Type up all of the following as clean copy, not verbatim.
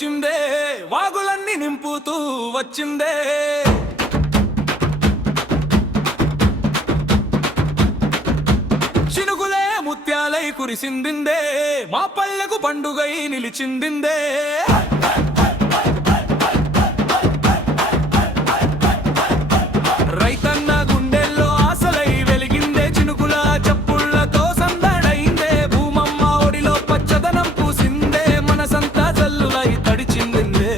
వచ్చిందే, వాగులన్నీ నింపుతూ వచ్చిందే. చినుకులే ముత్యాలై కురిసిందిందే, మా పల్లెకు పండుగై నిలిచిందిందే. రైతన్న గుండెల్లో ఆశలై వెలిగిందే, చినుకుల చప్పుళ్లతో సందడైందే. భూమమ్మ ఒడిలో పచ్చదనం పూసిందే, మనసంతా జల్లులై తడిచిందిందే.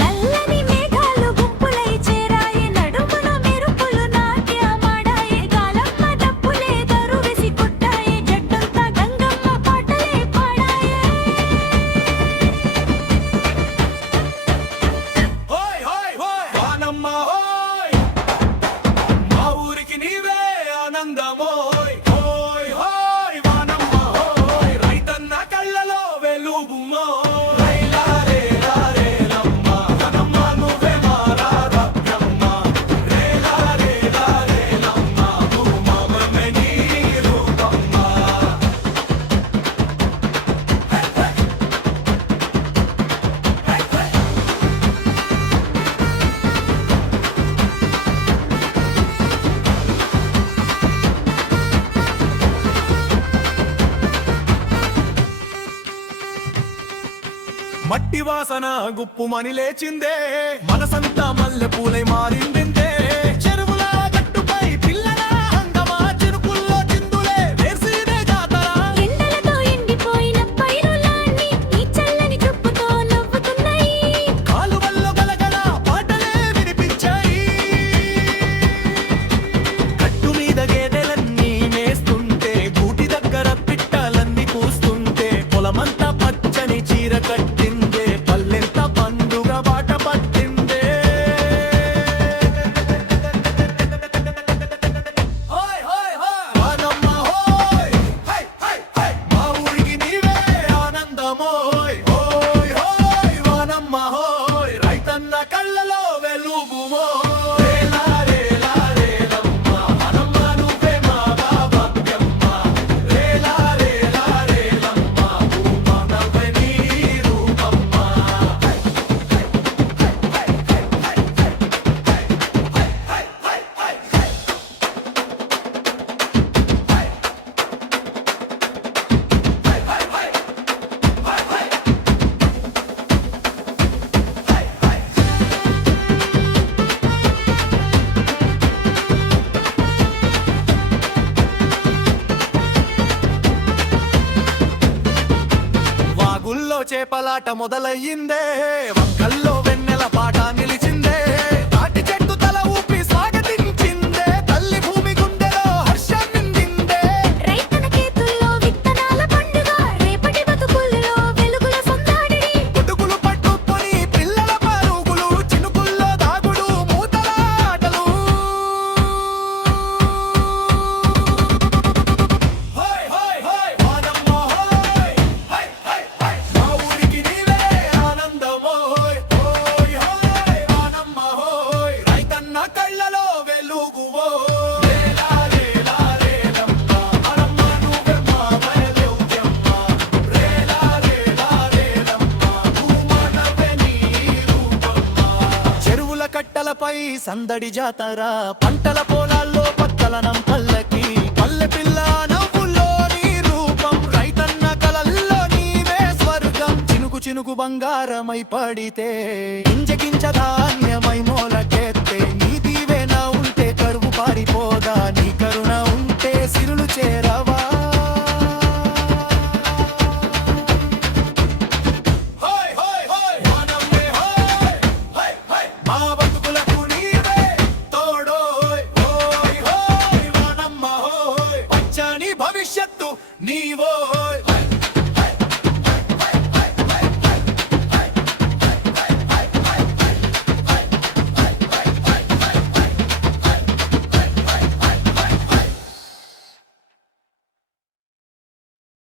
నల్లని మేఘాలు గుంపులై చేరాయి, నడుమున మెరుపులు నాట్యమాడాయి. గాలమ్మ డప్పులే దరువేసి కొట్టాయి, జట్టంతా గంగమ్మ పాటలే పాడాయి. హోయ్ హోయ్ హోయ్ వానమ్మ హోయ్, మా ఊరికి నీవే ఆనందమోయ్. హోయ్ హోయ్ వానమ్మ హోయ్, రైతన్న కళ్ళలో వెలుగుమోయ్. రైలారే లారేలమ్మ, వనమ్మ నువ్వే మా రారబ్యమ్మ. రేలారే లారేలమ్మ, భూమమ్మే నీ రూపమ్మ. మట్టి వాసన గుప్పుమని లేచిందే, మనసంతా మల్లె పూలై మారిందిందే. చెరువుల గట్టుపై పిల్లల హంగమా, చిరుకుల్లో చిందులే వేసినే జాతర. ఎండలతో ఎండిపోయిన పైరులన్నీ నీ చల్లని చూపుతో నవ్వుతున్నాయి. కాలువల్లో గలగల పాటలే వినిపించాయి. కట్టు మీద గేదెలన్నీ మేస్తుంటే, గూటి దగ్గర పిట్టలన్నీ కూస్తుంటే, పొలమంతా పచ్చని చీర కట్టిందే, పల్లెంత పండుగ బాట పట్టిందే. హోయ్ హోయ్ హోయ్ వానమ్మ హోయ్, హై హై హై మా ఊరికి నీవే ఆనందమోయ్. హోయ్ హోయ్ వానమ్మ హోయ్, రైతన్న కళ్ళలో వెలుగుమోయ్. రేలారే లారేలమ్మ, వనమ్మ నువ్వే మా బాబక్యమ్మ. రేలారే లారేలమ్మ, భూమమ్మే నీ రూపమ్మ. వాగుల్లో చేపలాట మొదలయ్యిందే, వంకల్లో వెన్నెల పాట నిలిచిందే. తాటి చెట్టు తల ఊపి స్వాగతించిందే, తల్లి భూమి గుండెలో హర్షం నిండిందే. రైతన్న చేతుల్లో విత్తనాల పండుగ, రేపటి బతుకుల్లో వెలుగుల సందడి. పొడుగులు పట్టుకొని పిల్లల పరుగులు, చినుకుల్లో దాగుడు మూతల ఆటలు. హోయ్ హోయ్ హోయ్ వానమ్మ హోయ్, హై హై హై మా ఊరికి నీవే ఆనందమోయ్. హోయ్ హోయ్ వానమ్మ హోయ్, రైతన్న కళ్ళలో వెలుగువోయ్. రేలారే లారేలమ్మ, వనమ్మ నువ్వే మా బయలెవ్యమ్మ. రేలారే లారేలమ్మ, భూమమ్మే నీ రూపమ్మ. చెరువుల కట్టలపై సందడి జాతర, పంటల పొలాల్లో పచ్చలనం పల్లకి. పల్లె పిల్ల నవ్వుల్లో నీ రూపం, రైతన్న కలల్లో నీవే స్వర్గం. చినుకు చినుకు బంగారమై పడితే, గింజ గింజ ధాన్యమై మొలకెత్తే.